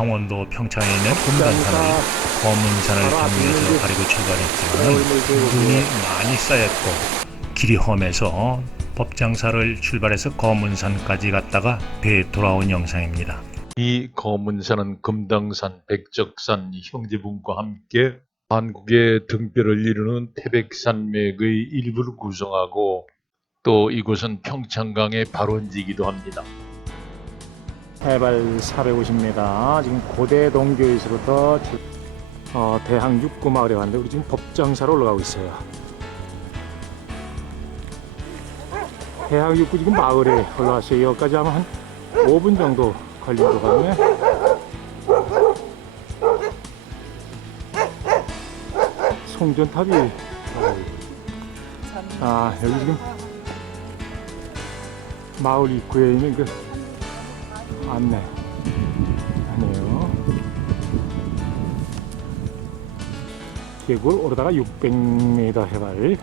강원도 평창에 있는 금강산을 검은 산을 경유해서 가리고 출발했지만 눈이 많이 쌓였고 길이 험해서 법장사를 출발해서 검은산까지 갔다가 배에 돌아온 영상입니다. 이 검은산은 금당산, 백적산 형제분과 함께 한국의 등뼈를 이루는 태백산맥의 일부를 구성하고 또 이곳은 평창강의 발원지이기도 합니다. 해발 450m 지금 고대 동교에서부터 출- 어, 대항 육구 마을에 왔는데 우리 지금 법장사로 올라가고 있어요. 대항 육구 지금 마을에 올라왔어요. 여기까지 하면 한 5분 정도 걸린 것 같네. 송전탑이 아 여기 지금 마을 입구에 있는 그 안내 아니에요. 계곡을 오르다가 600m 해발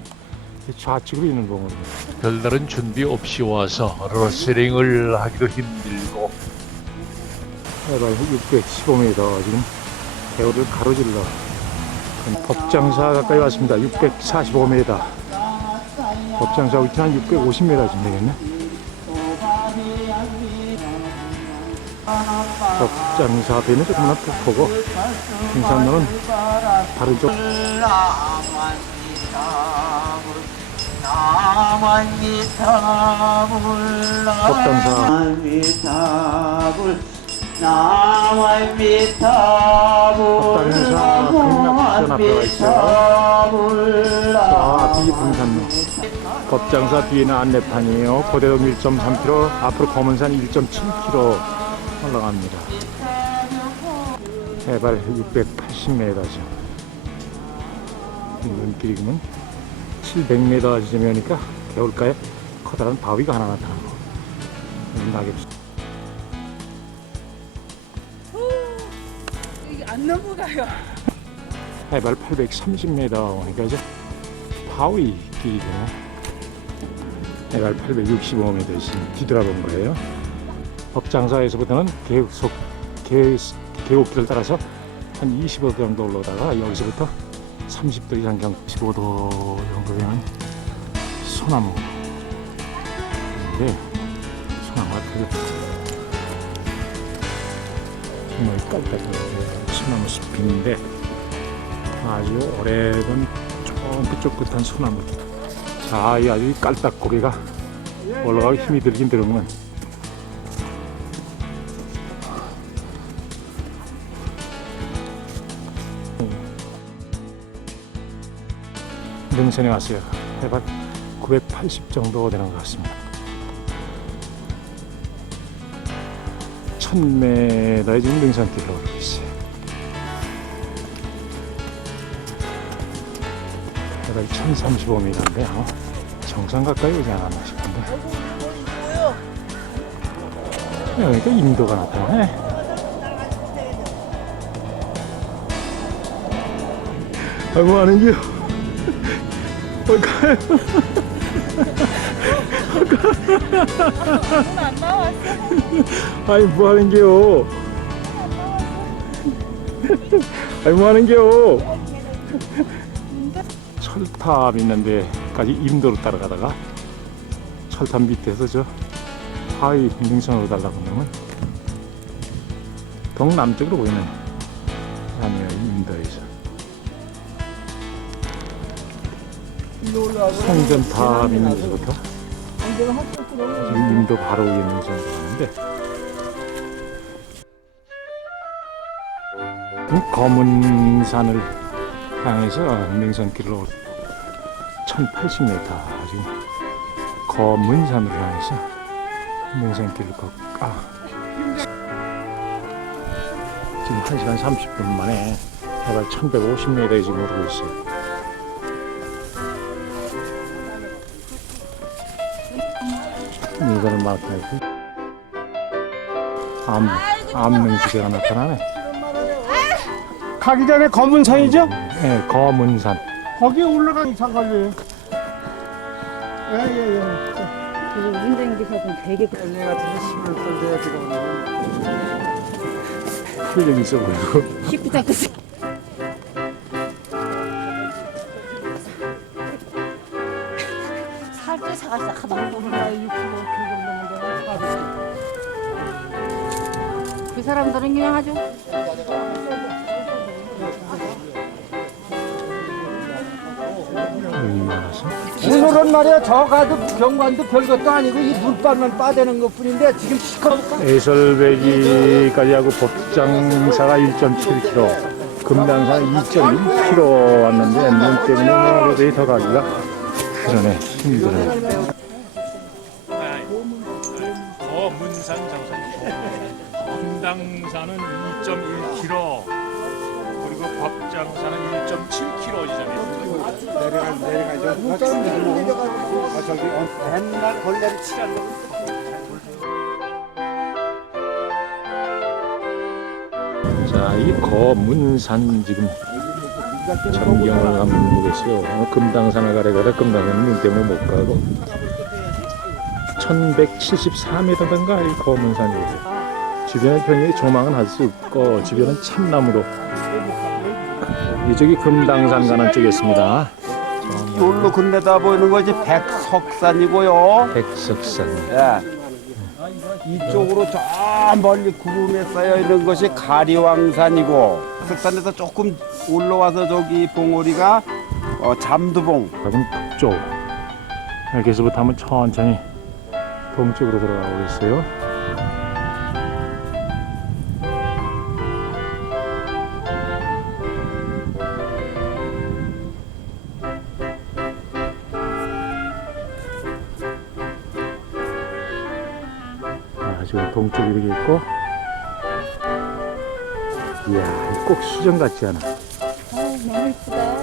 좌측으로 있는 봉우리입니다. 별다른 준비 없이 와서 러셀링을 하기도 힘들고 해발 615m 지금 계곡을 가로질러 법장사 가까이 왔습니다. 645m 법장사 위치 한 650m쯤 되겠네. 법장사 배는 조금만 폭포고 등산로는 다른 쪽. 법당사 극락전 앞에 와 있어요. 아, 뒤 등산로. 법장사 뒤에는 안내판이에요. 고대동 1.3km, 앞으로 검은산 1.7km 올라갑니다. 해발 680m죠. 눈길이면 700m 지점이니까 겨울가에 커다란 바위가 하나 나타나고 낙엽 안 넘어가요. 해발 830m 오니까 이제 바위 길이 되네. 해발 865m 지금 뒤돌아본 거예요. 법장사에서부터는 계속 계, 계곡길을 따라서 한 25도 정도 올라오다가 여기서부터 30도 이상 경 15도 정도 되는 소나무 인데 소나무가 되게 정말 깔깔해요. 소나무 숲인데 아주 오래된 좀 뾰족한 소나무. 자, 이 아주 깔딱 고개가 올라가기 힘이 들긴 들으면 능선에 왔어요. 해발 980 정도 되는 것 같습니다. 1000m의 지금 능선길로 오르고 있어요. 해발 1035m인데 어? 정상 가까이 오지 않았나 싶은데 여기가 인도가 나타나네 아, 뭐 하는 게요? 뭘까요? 아니, 뭐 하는 게요? 아니, 뭐 하는 게요? 철탑 있는데까지 임도로 따라가다가 철탑 밑에서 저 하위 능선으로 달라고 하면 동남쪽으로 보이는 성전탑 있는 데서부터 지금 임도 바로 능선으로 가는데 그 검은 산을 향해서 능선길로 1080m 지금 검은 산으로 향해서 능선길을 걷 아. 지금 1시간 30분 만에 해발 1150m에 지금 오르고 있어요. 이거는 마크이고 암, 암능지대가 나타나네. 가기 전에 검은 산이죠? 예, 검은 산. 거기에 올라가기 상관이에요. 예예예. 운전 기사분 되게 내가 지금 심을 던져야 지금 탄력 있어 보이고. 식구 있어. 살때 사갔어. 하다 보면 사람들은 그냥 아주. 오늘은 말이야 저 가도 경관도 별것도 아니고 이 눈발만 빠대는 것 뿐인데 지금 시커멓까 애설배기까지 하고 법장사가 1.7km, 금당사가 2.1km 왔는데 눈 때문에 도저히 더 가기가 그러네 힘들어요. 금당산은 2.1km 그리고 법장산은 1.7km 지점입니다. 맨날 걸레를 치려고 자, 이 거문산 지금 전경을 한번 보겠어요. 어, 금당산을 가래 가래 금당산 눈 때문에 못 가고 1174m던가 이 거문산이에요. 주변에 편히 조망은 할 수 없고 주변은 참나무로 이쪽이 금당산 가는 쪽이었습니다. 여기로 건네다 보이는 것이 백석산이고요. 백석산. 예. 이쪽으로 저 멀리 구름에 쌓여 있는 것이 가리왕산이고 백석산에서 조금 올라와서 저기 봉오리가 어, 잠두봉. 그럼 북쪽. 여기서부터 한번 천천히 동쪽으로 들어가 보겠어요. 지금 동쪽이 이렇게 있고, 이야, 꼭 수정 같지 않아. 너무 이쁘다.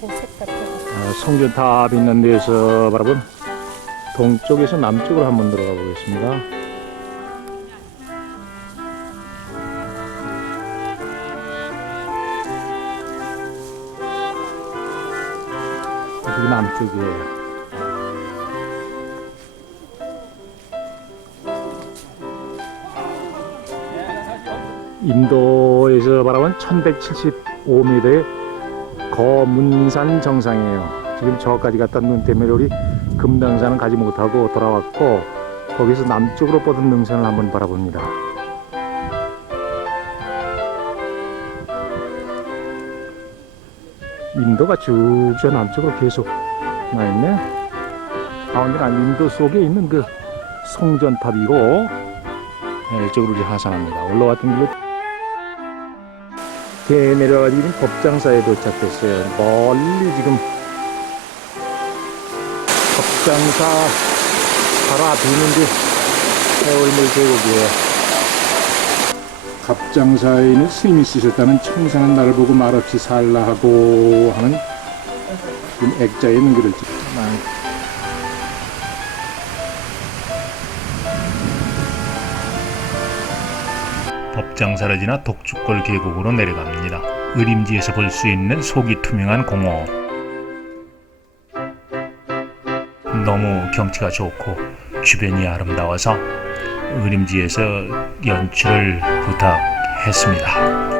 보색 같아. 아, 송전탑 있는 데서 바라본 동쪽에서 남쪽으로 한번 들어가 보겠습니다. 남쪽이에요. 인도에서 바라본 1175m의 거문산 정상이에요. 지금 저까지 갔다 눈 때문에 우리 금당산은 가지 못하고 돌아왔고 거기서 남쪽으로 뻗은 능선을 한번 바라봅니다. 인도가 쭉 저 남쪽으로 계속 나 있네. 가운데가 인도 속에 있는 그 송전탑이고 네, 이쪽으로 이제 하산합니다. 올라왔던 길로 대 내려가지고 지금 법장사에 도착했어요. 멀리 지금 법장사 있는 게 해월물 계곡이에요. 갑장사에 있는 스님이 쓰셨다는 청산은 나를 보고 말없이 살라 하고 하는 액자에 있는 글을 찍 법장사를 지나 독주골 계곡으로 내려갑니다. 의림지에서 볼 수 있는 속이 투명한 공원. 너무 경치가 좋고 주변이 아름다워서 의림지에서 연출을 부탁했습니다.